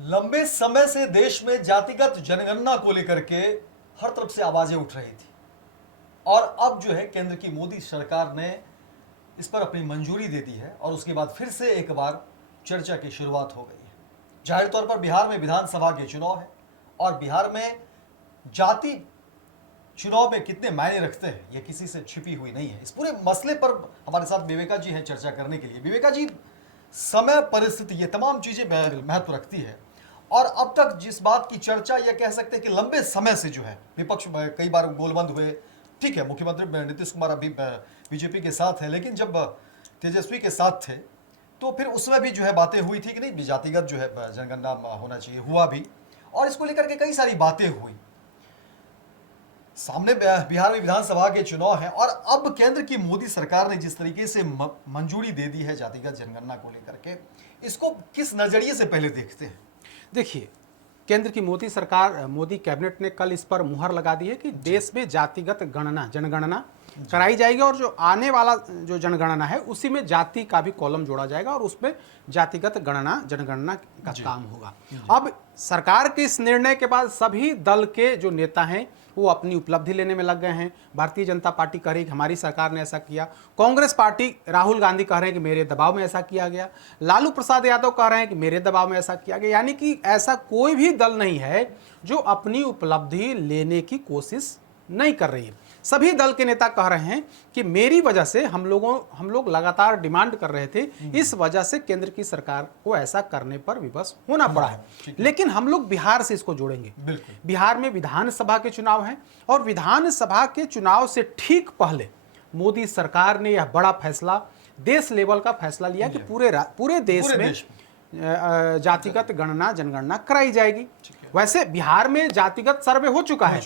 लंबे समय से देश में जातिगत जनगणना को लेकर के हर तरफ से आवाजें उठ रही थी और अब जो है केंद्र की मोदी सरकार ने इस पर अपनी मंजूरी दे दी है और उसके बाद फिर से एक बार चर्चा की शुरुआत हो गई है। जाहिर तौर पर बिहार में विधानसभा के चुनाव है और बिहार में जाति चुनाव में कितने मायने रखते हैं ये किसी से छिपी हुई नहीं है। इस पूरे मसले पर हमारे साथ विवेका जी हैं चर्चा करने के लिए। विवेका जी, समय, परिस्थिति, ये तमाम चीजें महत्व रखती है और अब तक जिस बात की चर्चा या कह सकते हैं कि लंबे समय से जो है विपक्ष कई बार गोलबंद हुए, ठीक है, मुख्यमंत्री नीतीश कुमार अभी बीजेपी के साथ है, लेकिन जब तेजस्वी के साथ थे तो फिर उसमें भी जो है बातें हुई थी कि नहीं जातिगत जो है जनगणना होना चाहिए, हुआ भी और इसको लेकर के कई सारी बातें हुई। सामने बिहार में विधानसभा के चुनाव हैं और अब केंद्र की मोदी सरकार ने जिस तरीके से मंजूरी दे दी है जातिगत जनगणना को लेकर के, इसको किस नजरिए से पहले देखते हैं? देखिए, केंद्र की मोदी सरकार, मोदी कैबिनेट ने कल इस पर मुहर लगा दी है कि देश में जातिगत जनगणना कराई जाएगी और जो आने वाला जो जनगणना है उसी में जाति का भी कॉलम जोड़ा जाएगा और उसमें जातिगत जनगणना का काम होगा। अब सरकार के इस निर्णय के बाद सभी दल के जो नेता हैं वो अपनी उपलब्धि लेने में लग गए हैं। भारतीय जनता पार्टी कह रही है कि हमारी सरकार ने ऐसा किया, कांग्रेस पार्टी राहुल गांधी कह रहे हैं कि मेरे दबाव में ऐसा किया गया, लालू प्रसाद यादव कह रहे हैं कि मेरे दबाव में ऐसा किया गया। यानी कि ऐसा कोई भी दल नहीं है जो अपनी उपलब्धि लेने की कोशिश नहीं कर रही है। सभी दल के नेता कह रहे हैं कि मेरी वजह से हम लोग लगातार डिमांड कर रहे थे, इस वजह से केंद्र की सरकार को ऐसा करने पर विवश होना पड़ा है। लेकिन हम लोग बिहार से इसको जोड़ेंगे। बिहार में विधानसभा के चुनाव हैं और विधानसभा के चुनाव से ठीक पहले मोदी सरकार ने यह बड़ा फैसला, देश लेवल का फैसला लिया कि पूरे देश में जातिगत जनगणना कराई जाएगी। वैसे बिहार में जातिगत सर्वे हो चुका है,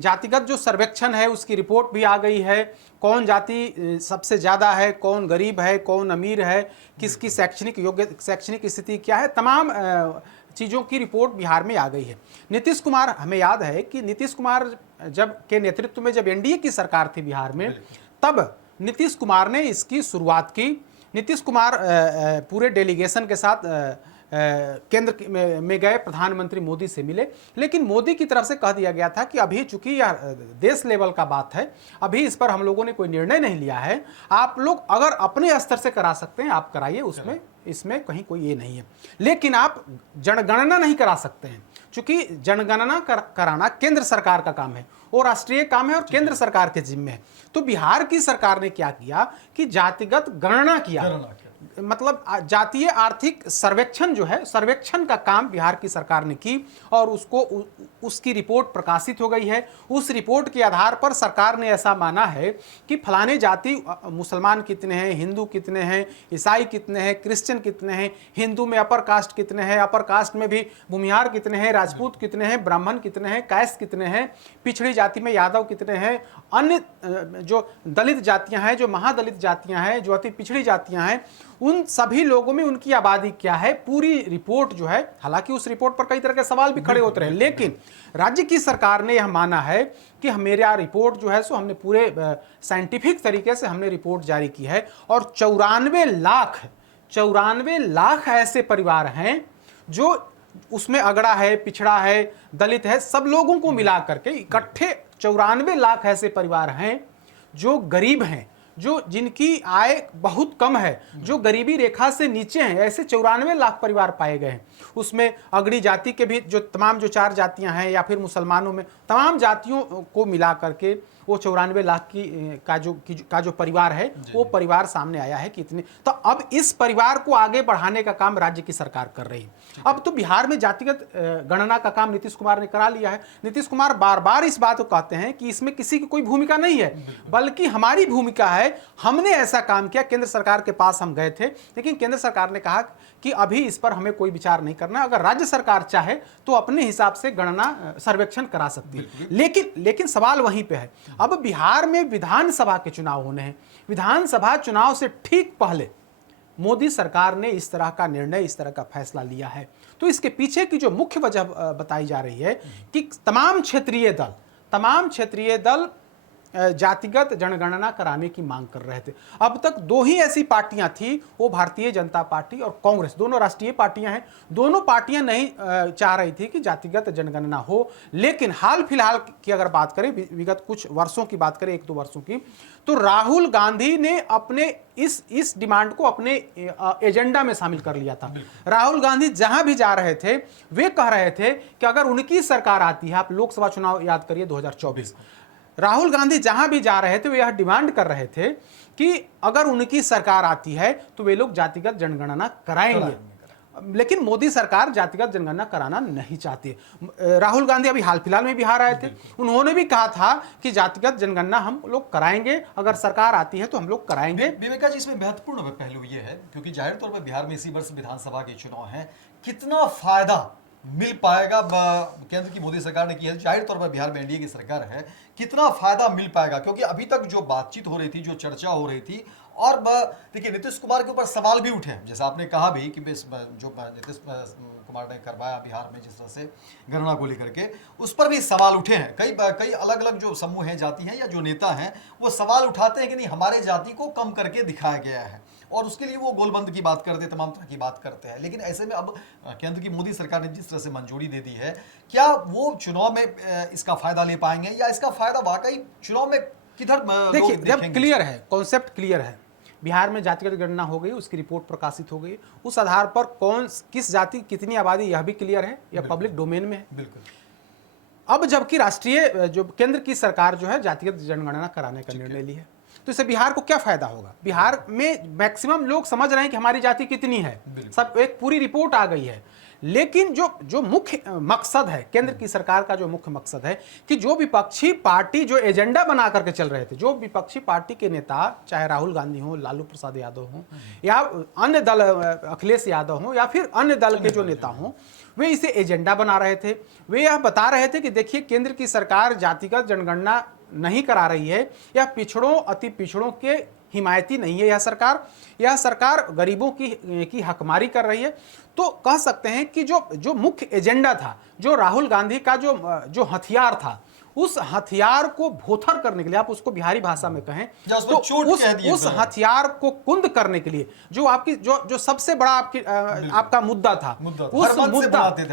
जातिगत जो सर्वेक्षण है उसकी रिपोर्ट भी आ गई है, कौन जाति सबसे ज़्यादा है, कौन गरीब है, कौन अमीर है, किसकी शैक्षणिक स्थिति क्या है, तमाम चीज़ों की रिपोर्ट बिहार में आ गई है। नीतीश कुमार, हमें याद है कि नीतीश कुमार के नेतृत्व में जब एनडीए की सरकार थी बिहार में, तब नीतीश कुमार ने इसकी शुरुआत की। नीतीश कुमार पूरे डेलीगेशन के साथ केंद्र में गए, प्रधानमंत्री मोदी से मिले, लेकिन मोदी की तरफ से कह दिया गया था कि अभी चूंकि यह देश लेवल का बात है, अभी इस पर हम लोगों ने कोई निर्णय नहीं लिया है, आप लोग अगर अपने स्तर से करा सकते हैं आप कराइए, उसमें इसमें कहीं कोई ये नहीं है, लेकिन आप जनगणना नहीं करा सकते हैं, क्योंकि जनगणना कराना केंद्र सरकार का काम है और राष्ट्रीय काम है और केंद्र सरकार के जिम्मे है। तो बिहार की सरकार ने क्या किया कि जातिगत गणना किया, मतलब जातीय आर्थिक सर्वेक्षण जो है, सर्वेक्षण का काम बिहार की सरकार ने की और उसकी रिपोर्ट प्रकाशित हो गई है। उस रिपोर्ट के आधार पर सरकार ने ऐसा माना है कि फलाने जाति, मुसलमान कितने हैं, हिंदू कितने हैं, ईसाई कितने हैं, क्रिश्चियन कितने हैं, हिंदू में अपर कास्ट कितने हैं, अपर कास्ट में भी भूमिहार कितने हैं, राजपूत कितने हैं, ब्राह्मण कितने हैं, कैस्ट कितने हैं, पिछड़ी जाति में यादव कितने हैं, अन्य जो दलित जातियां हैं, जो महादलित जातियां हैं, जो अति पिछड़ी जातियां हैं, उन सभी लोगों में उनकी आबादी क्या है, पूरी रिपोर्ट जो है, हालांकि उस रिपोर्ट पर कई तरह के सवाल भी खड़े होते रहे, लेकिन राज्य की सरकार ने यह माना है कि मेरा रिपोर्ट जो है सो हमने पूरे साइंटिफिक तरीके से हमने रिपोर्ट जारी की है और 94 लाख ऐसे परिवार हैं जो उसमें अगड़ा है, पिछड़ा है, दलित है, सब लोगों को मिला करके इकट्ठे 94 लाख ऐसे परिवार हैं जो गरीब हैं, जो जिनकी आय बहुत कम है, जो गरीबी रेखा से नीचे हैं, ऐसे 94 लाख परिवार पाए गए हैं। उसमें अगड़ी जाति के भी जो तमाम जो 4 जातियां हैं या फिर मुसलमानों में तमाम जातियों को मिला करके वो 94 लाख का जो परिवार है, वो परिवार सामने आया है कितने। तो अब इस परिवार को आगे बढ़ाने का काम राज्य की सरकार कर रही है। अब तो बिहार में जातिगत गणना का काम नीतीश कुमार ने करा लिया है। नीतीश कुमार बार बार इस बात को कहते हैं कि इसमें किसी की कोई भूमिका नहीं है, बल्कि हमारी भूमिका है, हमने ऐसा काम किया। केंद्र सरकार के पास हम गए थे, लेकिन केंद्र सरकार ने कहा कि अभी इस पर हमें कोई विचार नहीं करना, अगर राज्य सरकार चाहे तो अपने हिसाब से गणना सर्वेक्षण करा सकती है। लेकिन सवाल वहीं पे है, अब बिहार में विधानसभा के चुनाव होने हैं। विधानसभा चुनाव से ठीक पहले मोदी सरकार ने इस तरह का निर्णय, इस तरह का फैसला लिया है। तो इसके पीछे की जो मुख्य वजह बताई जा रही है कि तमाम क्षेत्रीय दल जातिगत जनगणना कराने की मांग कर रहे थे। अब तक दो ही ऐसी पार्टियां थी, वो भारतीय जनता पार्टी और कांग्रेस, दोनों राष्ट्रीय पार्टियां हैं। दोनों पार्टियां नहीं चाह रही थी कि जातिगत जनगणना हो। लेकिन हाल फिलहाल की अगर बात करें, विगत कुछ वर्षों की बात करें, 1-2 वर्षों की, तो राहुल गांधी ने अपने इस डिमांड को अपने एजेंडा में शामिल कर लिया था। राहुल गांधी जहां भी जा रहे थे, वे कह रहे थे कि अगर उनकी सरकार आती है, आप लोकसभा चुनाव याद करिए 2024, राहुल गांधी जहां भी जा रहे थे वे यह डिमांड कर रहे थे कि अगर उनकी सरकार आती है तो वे लोग जातिगत जनगणना कराएंगे। लेकिन मोदी सरकार जातिगत जनगणना कराना नहीं चाहती। राहुल गांधी अभी हाल फिलहाल में बिहार आए थे, उन्होंने भी कहा था कि जातिगत जनगणना हम लोग कराएंगे, अगर सरकार आती है तो हम लोग कराएंगे। विवेका जी, इसमें महत्वपूर्ण पहलू ये है क्योंकि जाहिर तौर पर बिहार में इसी वर्ष विधानसभा के चुनाव हैं, कितना फायदा मिल पाएगा, केंद्र की मोदी सरकार ने की है, जाहिर तौर पर बिहार में एनडीए की सरकार है, कितना फायदा मिल पाएगा? क्योंकि अभी तक जो बातचीत हो रही थी, जो चर्चा हो रही थी, और देखिए नीतीश कुमार के ऊपर सवाल भी उठे हैं, जैसा आपने कहा भी कि जो नीतीश कुमार ने करवाया बिहार में जिस तरह से गणना को लेकर के, उस पर भी सवाल उठे हैं। कई अलग अलग जो समूह हैं, जाति हैं या जो नेता हैं, वो सवाल उठाते हैं कि नहीं, हमारे जाति को कम करके दिखाया गया है, और उसके लिए वो गोलबंद की बात करते हैं, तमाम तरह की बात करते हैं। लेकिन ऐसे में अब केंद्र की मोदी सरकार ने जिस तरह से मंजूरी दे दी है, क्या वो चुनाव में इसका फायदा ले पाएंगे, या इसका फायदा वाकई चुनाव में किधर देखिए, जब क्लियर है, कॉन्सेप्ट क्लियर है, बिहार में जातिगत गणना हो गई, उसकी रिपोर्ट प्रकाशित हो गई, उस आधार पर किस जाति कितनी आबादी, यह भी क्लियर है, यह पब्लिक डोमेन में है। बिल्कुल। अब जबकि राष्ट्रीय जो केंद्र की सरकार जो है जातिगत जनगणना कराने का निर्णय ली है, तो इससे बिहार को क्या फायदा होगा? बिहार में मैक्सिमम लोग समझ रहे हैं कि हमारी जाति कितनी है, सब एक पूरी रिपोर्ट आ गई है। लेकिन जो मुख्य मकसद है, केंद्र की सरकार का जो मुख्य मकसद है कि जो विपक्षी पार्टी जो एजेंडा बना करके चल रहे थे, जो विपक्षी पार्टी के नेता, चाहे राहुल गांधी हो, लालू प्रसाद यादव हो, या अन्य दल अखिलेश यादव हो, या फिर अन्य दल के जो नेता हों, वे इसे एजेंडा बना रहे थे। वे यह बता रहे थे कि देखिए, केंद्र की सरकार जातिगत जनगणना नहीं करा रही है, यह पिछड़ों, अति पिछड़ों के हिमायती नहीं है, यह सरकार गरीबों की हकमारी कर रही है। तो कह सकते हैं कि जो मुख्य एजेंडा था, जो राहुल गांधी का जो हथियार था, उस हथियार को भोथर करने के लिए, आप उसको बिहारी भाषा में कहें तो उस हथियार को कुंद करने के लिए, जो आपकी जो सबसे बड़ा आपका मुद्दा था,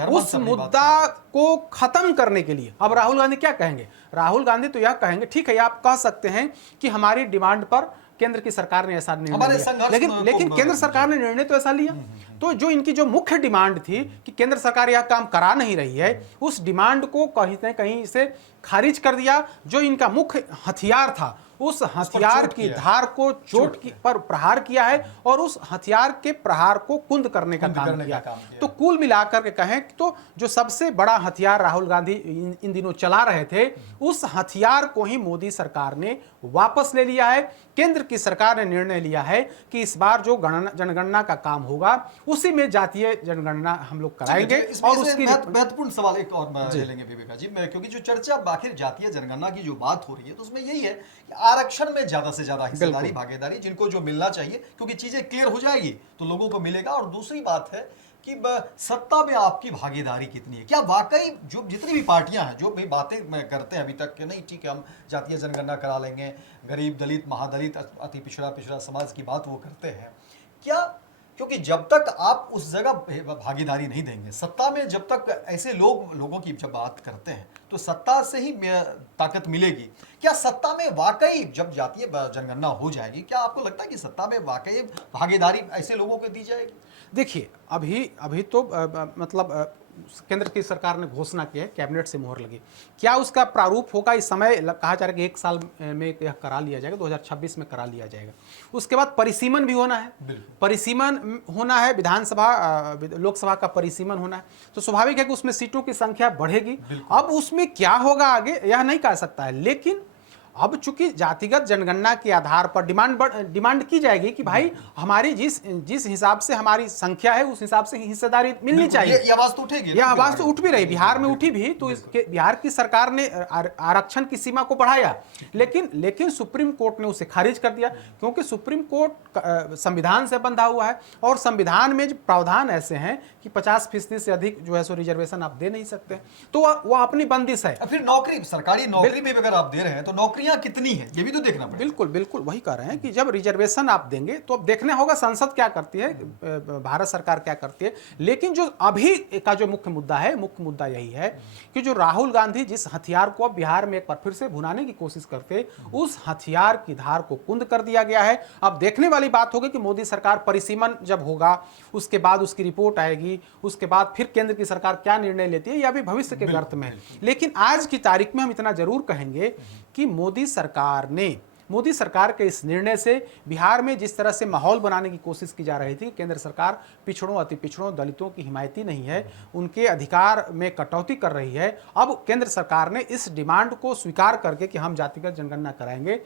उस मुद्दा को खत्म करने के लिए अब राहुल गांधी क्या कहेंगे? राहुल गांधी तो यह कहेंगे, ठीक है, आप कह सकते हैं कि हमारी डिमांड पर केंद्र की सरकार ने ऐसा निर्णय लिया, लेकिन केंद्र सरकार ने निर्णय तो ऐसा लिया, तो जो इनकी जो मुख्य डिमांड थी कि केंद्र सरकार यह काम करा नहीं रही है, उस डिमांड को कहीं न कहीं से खारिज कर दिया। जो इनका मुख्य हथियार था, उस हथियार की धार को चोट पर प्रहार किया है, और उस हथियार के प्रहार को कुंद करने का काम किया। तो कुल मिलाकर के कहें तो जो सबसे बड़ा हथियार राहुल गांधी इन दिनों चला रहे थे, उस हथियार को ही मोदी सरकार ने वापस ले लिया है। केंद्र की सरकार ने निर्णय लिया है कि इस बार जो जनगणना का काम होगा, उसी में जातीय जनगणना हम लोग कराएंगे। और उसकी महत्वपूर्ण सवाल एक और ले लेंगे विवेका जी, क्योंकि जो चर्चा आखिर जातीय जनगणना की जो बात हो रही है, तो उसमें यही है कि आरक्षण में ज्यादा से ज्यादा हिस्सेदारी, भागीदारी, जिनको जो मिलना चाहिए, क्योंकि चीजें क्लियर हो जाएगी तो लोगों को मिलेगा। और दूसरी बात है कि सत्ता में आपकी भागीदारी कितनी है। क्या वाकई जो जितनी भी पार्टियां हैं, जो भी बातें करते हैं अभी तक कि नहीं ठीक है हम जातीय जनगणना करा लेंगे, गरीब, दलित, महादलित, अति पिछड़ा समाज की बात वो करते हैं, क्या क्योंकि जब तक आप उस जगह भागीदारी नहीं देंगे, सत्ता में जब तक ऐसे लोगों की जब बात करते हैं, तो सत्ता से ही ताकत मिलेगी। क्या सत्ता में वाकई जब जातीय जनगणना हो जाएगी, क्या आपको लगता है कि सत्ता में वाकई भागीदारी ऐसे लोगों को दी जाएगी? देखिए, अभी तो मतलब केंद्र की सरकार ने घोषणा की है, कैबिनेट से मोहर लगी, क्या उसका प्रारूप होगा इस समय कहा जा रहा है कि 1 साल में यह करा लिया जाएगा, 2026 में करा लिया जाएगा। उसके बाद परिसीमन भी होना है, परिसीमन होना है, विधानसभा लोकसभा का परिसीमन होना है, तो स्वाभाविक है कि उसमें सीटों की संख्या बढ़ेगी। अब उसमें क्या होगा आगे यह नहीं कह सकता है, लेकिन अब चूंकि जातिगत जनगणना के आधार पर डिमांड की जाएगी कि भाई हमारी जिस हिसाब से हमारी संख्या है, उस हिसाब से हिस्सेदारी मिलनी चाहिए। ये आवाज तो उठेगी, यह आवाज तो उठ भी रही, बिहार में उठी भी, तो बिहार की सरकार ने आरक्षण की सीमा को बढ़ाया, लेकिन सुप्रीम कोर्ट ने उसे खारिज कर दिया, क्योंकि सुप्रीम कोर्ट संविधान से बंधा हुआ है, और संविधान में प्रावधान ऐसे हैं कि 50% से अधिक जो है सो रिजर्वेशन आप दे नहीं सकते, तो वह अपनी बंदिश है। फिर नौकरी, सरकारी नौकरी में अगर आप दे रहे हैं तो नौकरी यहाँ कितनी है ये भी तो देखना पड़ेगा। बिल्कुल बिल्कुल वही कह रहे हैं कि जब रिजर्वेशन आप देंगे तो अब देखने होगा संसद क्या करती है, भारत सरकार क्या करती है। लेकिन जो अभी का जो मुख्य मुद्दा है, मुख्य मुद्दा यही है कि जो राहुल गांधी जिस हथियार को अब बिहार में एक बार फिर से भुनाने की कोशिश करते, उस हथियार की धार को कुंद कर दिया गया है। अब देखने वाली बात होगी कि मोदी सरकार परिसीमन जब होगा उसके बाद उसकी रिपोर्ट आएगी, उसके बाद फिर केंद्र की सरकार क्या निर्णय लेती है, यह अभी भविष्य के गर्त में है। लेकिन आज की तारीख में हम इतना जरूर कहेंगे कि मोदी सरकार के इस निर्णय से बिहार में जिस तरह से माहौल बनाने की कोशिश की जा रही थी, केंद्र सरकार पिछड़ों, अति पिछड़ों, दलितों की हिमायती नहीं है, उनके अधिकार में कटौती कर रही है। अब केंद्र सरकार ने इस डिमांड को स्वीकार करके कि हम जातिगत जनगणना कराएंगे,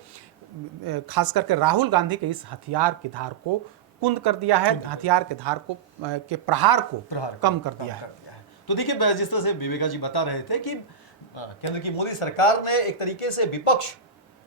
खास करके राहुल गांधी के इस हथियार की धार को कुंद कर दिया है, हथियार के धार को के प्रहार को कम कर दिया है। तो देखिए, जिस तरह से विवेका जी बता रहे थे कि केंद्र की मोदी सरकार ने एक तरीके से विपक्ष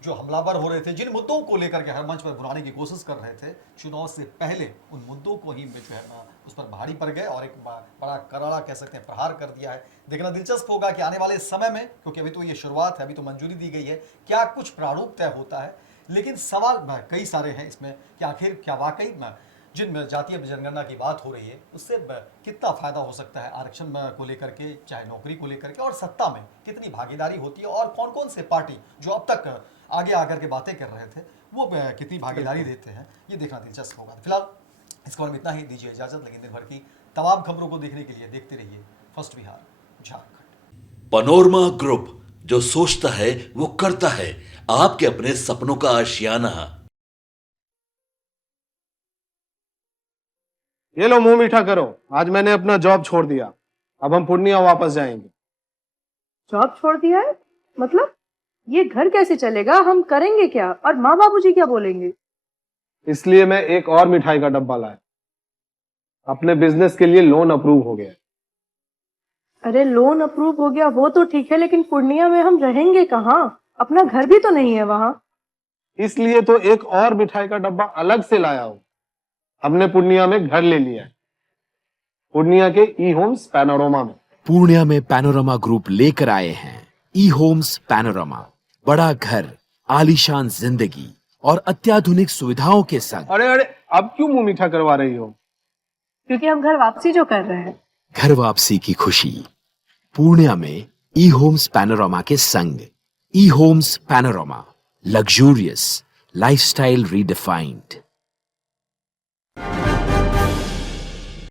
जो हमलावर हो रहे थे, जिन मुद्दों को लेकर के हर मंच पर बुलाने की कोशिश कर रहे थे, चुनाव से पहले उन मुद्दों को ही जो है उस पर भारी पड़ गए और एक बड़ा करारा कह सकते हैं प्रहार कर दिया है। देखना दिलचस्प होगा कि आने वाले समय में, क्योंकि अभी तो ये शुरुआत है, अभी तो मंजूरी दी गई है, क्या कुछ प्रारूप तय होता है। लेकिन सवाल कई सारे हैं इसमें कि आखिर क्या वाकई जिन जातीय जनगणना की बात हो रही है उससे कितना फायदा हो सकता है आरक्षण को लेकर के, चाहे नौकरी को लेकर के, और सत्ता में कितनी भागीदारी होती है, और कौन कौन से पार्टी जो अब तक आगे आकर के बातें कर रहे थे वो कितनी भागीदारी देते हैं, ये देखना दिलचस्प होगा। फिलहाल इस खबर में इतना ही, दीजिए इजाजत। लेकिन दिन भर की तमाम खबरों को देखने के लिए देखते रहिए first Bihar Jharkhand. Panorama group, जो सोचता है वो करता है, आपके अपने सपनों का आशियाना। ये लो मुंह मीठा करो, आज मैंने अपना जॉब छोड़ दिया, अब हम पूर्णिया वापस जाएंगे। जॉब छोड़ दिया है? मतलब ये घर कैसे चलेगा, हम करेंगे क्या, और माँ बाबूजी क्या बोलेंगे? इसलिए मैं एक और मिठाई का डब्बा लाया, अपने बिजनेस के लिए लोन अप्रूव हो गया। अरे लोन अप्रूव हो गया वो तो ठीक है, लेकिन पूर्णिया में हम रहेंगे कहाँ? अपना घर भी तो नहीं है वहाँ। इसलिए तो एक और मिठाई का डब्बा अलग से लाया हूँ। हमने पूर्णिया में घर ले लिया है, पूर्णिया के ई होम्स पैनोरमा में। पूर्णिया में पैनोरमा ग्रुप लेकर आए हैं ई होम्स पैनोरमा, बड़ा घर, आलीशान जिंदगी और अत्याधुनिक सुविधाओं के संग। अरे अरे, अब क्यों मुंह मीठा करवा रही हो? क्योंकि हम घर वापसी जो कर रहे हैं। घर वापसी की खुशी पूर्णिया में ई होम्स पैनोरमा के संग। ई homes panorama, luxurious lifestyle redefined.